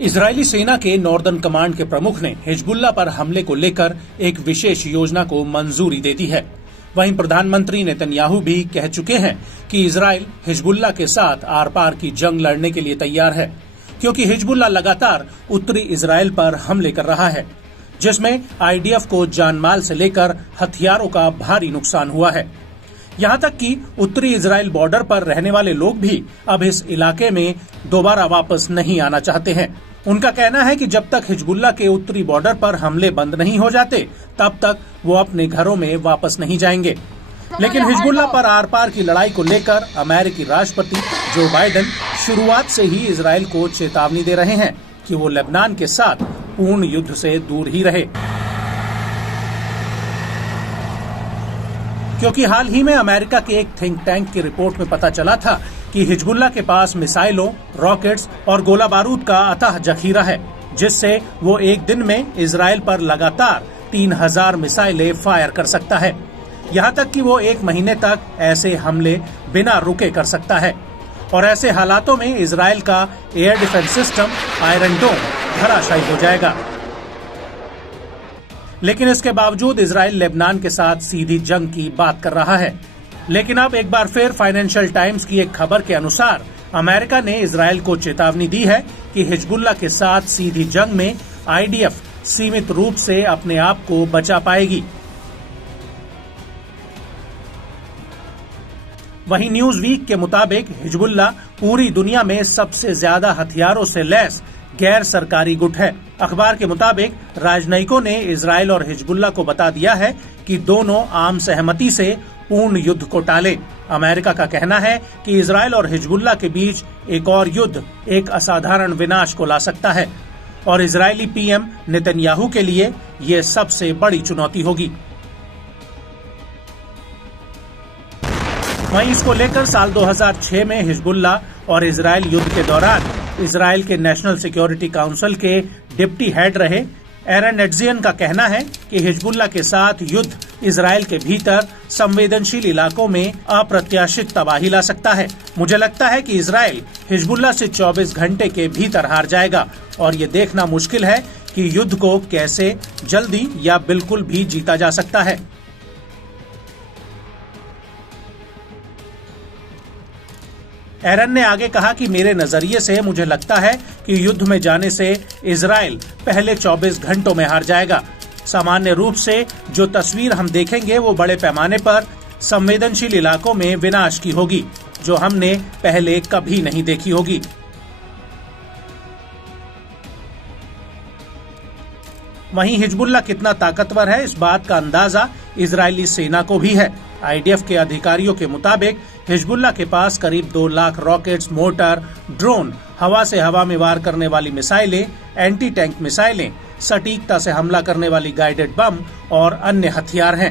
Israeli सेना के northern command के प्रमुख ने हिजबुल्लाह पर हमले को लेकर एक विशेष योजना को मंजूरी दे दी है। वहीं प्रधानमंत्री नेतन्याहू भी कह चुके हैं कि इजरायल हिजबुल्लाह के साथ आर पार की जंग लड़ने के लिए तैयार है, क्योंकि हिजबुल्लाह लगातार उत्तरी इजरायल पर हमले कर रहा है, जिसमें आईडीएफ को जानमाल से लेकर हथियारों का भारी नुकसान हुआ है। यहाँ तक कि उत्तरी इजरायल बॉर्डर पर रहने वाले लोग भी अब इस इलाके में दोबारा वापस नहीं आना चाहते हैं। उनका कहना है कि जब तक हिजबुल्लाह के उत्तरी बॉर्डर पर हमले बंद नहीं हो जाते, तब तक वो अपने घरों में वापस नहीं जाएंगे। लेकिन हिजबुल्लाह पर आर पार की लड़ाई को लेकर अमेरिकी राष्ट्रपति जो बाइडेन शुरुआत से ही इजरायल को चेतावनी दे रहे हैं कि वो लेबनान के साथ पूर्ण युद्ध से दूर ही रहे, क्योंकि हाल ही में अमेरिका के एक थिंक टैंक की रिपोर्ट में पता चला था कि हिजबुल्लाह के पास मिसाइलों, रॉकेट्स और गोला बारूद का अथाह जखीरा है, जिससे वो एक दिन में इजरायल पर लगातार 3000 मिसाइलें फायर कर सकता है। यहाँ तक कि वो एक महीने तक ऐसे हमले बिना रुके कर सकता है और ऐसे हालातों में इजरायल का एयर डिफेंस सिस्टम आयरन डोम धराशायी हो जाएगा। लेकिन इसके बावजूद इजरायल लेबनान के साथ सीधी जंग की बात कर रहा है। लेकिन अब एक बार फिर फाइनेंशियल टाइम्स की एक खबर के अनुसार अमेरिका ने इजरायल को चेतावनी दी है कि हिजबुल्लाह के साथ सीधी जंग में आईडीएफ सीमित रूप से अपने आप को बचा पाएगी। वहीं न्यूज वीक के मुताबिक हिजबुल्लाह पूरी दुनिया में सबसे ज्यादा हथियारों से लैस गैर सरकारी गुट है। अखबार के मुताबिक राजनयिकों ने इजरायल और हिजबुल्लाह को बता दिया है कि दोनों आम सहमति से पूर्ण युद्ध को टालें। अमेरिका का कहना है कि इजरायल और हिजबुल्लाह के बीच एक और युद्ध एक असाधारण विनाश को ला सकता है और इजरायली पीएम नेतन्याहू के लिए ये सबसे बड़ी चुनौती होगी। वहीं इसको लेकर साल 2006 में हिजबुल्लाह और इजरायल युद्ध के दौरान इजरायल के नेशनल सिक्योरिटी काउंसिल के डिप्टी हेड रहे एरन एट्जियन का कहना है कि हिजबुल्लाह के साथ युद्ध इजरायल के भीतर संवेदनशील इलाकों में अप्रत्याशित तबाही ला सकता है। मुझे लगता है कि इजरायल हिजबुल्लाह से 24 घंटे के भीतर हार जाएगा और ये देखना मुश्किल है कि युद्ध को कैसे जल्दी या बिल्कुल भी जीता जा सकता है। एरन ने आगे कहा कि मेरे नजरिए से मुझे लगता है कि युद्ध में जाने से इजरायल पहले 24 घंटों में हार जाएगा। सामान्य रूप से जो तस्वीर हम देखेंगे वो बड़े पैमाने पर संवेदनशील इलाकों में विनाश की होगी, जो हमने पहले कभी नहीं देखी होगी। वहीं हिजबुल्लाह कितना ताकतवर है, इस बात का अंदाजा इजरायली सेना को भी है। आईडीएफ के अधिकारियों के मुताबिक हिजबुल्लाह के पास करीब 2 लाख रॉकेट्स, मोटर, ड्रोन, हवा से हवा में वार करने वाली मिसाइलें, एंटी टैंक मिसाइलें, सटीकता से हमला करने वाली गाइडेड बम और अन्य हथियार हैं।